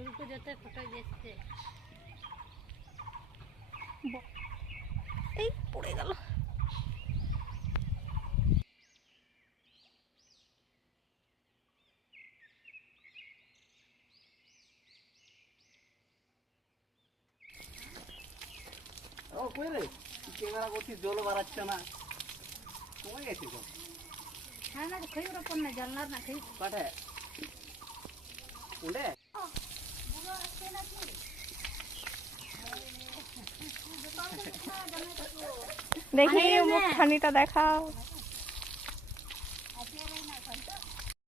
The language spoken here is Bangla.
উল্টো যেতে কোথায় যাচ্ছে এই পড়ে গেল। ও কই রে ক্যামেরা করছিস জলও বাড়াচ্ছে না কমে গেছে তো হ্যাঁ না খাই ওরা কোন না জানলার না খাই কাটে উড়ে দেখি মুখখানিটা দেখাও।